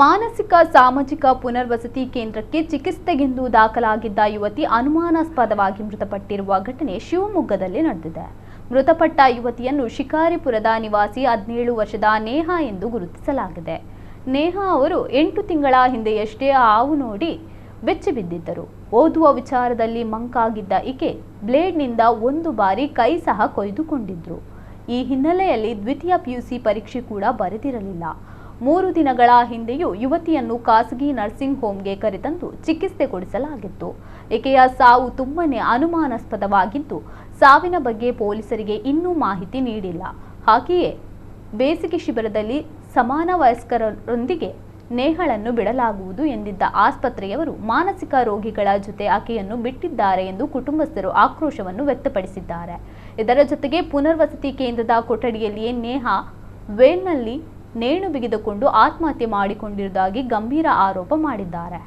ಮಾನಸಿಕ ಸಾಮಾಜಿಕ ಪುನರ್ವಸತಿ ಕೇಂದ್ರಕ್ಕೆ ಚಿಕಿತ್ಸೆಗೆಂದು ದಾಖಲಾಗಿದ್ದ ಯುವತಿ ಅನುಮಾನಾಸ್ಪದವಾಗಿ ಮೃತಪಟ್ಟಿರುವ ಘಟನೆ ಶಿವಮೊಗ್ಗದಲ್ಲಿ ನಡೆದಿದೆ. ಮೃತಪಟ್ಟ ಯುವತಿಯನ್ನು ಶಿಕಾರಿಪುರದ ನಿವಾಸಿ 17 ವರ್ಷದ ನೇಹಾ ಎಂದು ಗುರುತಿಸಲಾಗಿದೆ. ನೇಹಾ ಅವರು 8 ತಿಂಗಳ ಹಿಂದೆಯಷ್ಟೇ ಹಾವು ನೋಡಿ ಬೆಚ್ಚಿ ಬಿದ್ದಿದ್ದರು. ಓದುವ ವಿಚಾರದಲ್ಲಿ ಮಂಕಾಗಿದ್ದ ಈಕೆ ಬ್ಲೇಡ್ನಿಂದ 1 ಬಾರಿ ಕೈ ಸಹ ಕೊಯ್ದುಕೊಂಡಿದ್ರು. ಈ ಹಿನ್ನೆಲೆಯಲ್ಲಿ ದ್ವಿತೀಯ ಪಿಯುಸಿ ಪರೀಕ್ಷೆ ಕೂಡ ಬರೆದಿರಲಿಲ್ಲ. 3 ದಿನಗಳ ಹಿಂದೆಯೂ ಯುವತಿಯನ್ನು ಖಾಸಗಿ ನರ್ಸಿಂಗ್ ಹೋಮ್ಗೆ ಕರೆತಂದು ಚಿಕಿತ್ಸೆ ಕೊಡಿಸಲಾಗಿತ್ತು. ಈಕೆಯ ಸಾವು ತುಂಬನೇ ಅನುಮಾನಾಸ್ಪದವಾಗಿದ್ದು, ಸಾವಿನ ಬಗ್ಗೆ ಪೊಲೀಸರಿಗೆ ಇನ್ನೂ ಮಾಹಿತಿ ನೀಡಿಲ್ಲ. ಹಾಗೆಯೇ ಬೇಸಿಗೆ ಶಿಬಿರದಲ್ಲಿ ಸಮಾನ ವಯಸ್ಕರೊಂದಿಗೆ ನೇಹಳನ್ನು ಬಿಡಲಾಗುವುದು ಎಂದಿದ್ದ ಆಸ್ಪತ್ರೆಯವರು ಮಾನಸಿಕ ರೋಗಿಗಳ ಜೊತೆ ಆಕೆಯನ್ನು ಬಿಟ್ಟಿದ್ದಾರೆ ಎಂದು ಕುಟುಂಬಸ್ಥರು ಆಕ್ರೋಶವನ್ನು ವ್ಯಕ್ತಪಡಿಸಿದ್ದಾರೆ. ಇದರ ಜೊತೆಗೆ ಪುನರ್ವಸತಿ ಕೇಂದ್ರದ ಕೊಠಡಿಯಲ್ಲಿಯೇ ನೇಹಾ ವೇನ್ನಲ್ಲಿ ನೇಣು ಬಿಗಿದುಕೊಂಡು ಆತ್ಮಹತ್ಯೆ ಮಾಡಿಕೊಂಡಿರುವುದಾಗಿ ಗಂಭೀರ ಆರೋಪ ಮಾಡಿದ್ದಾರೆ.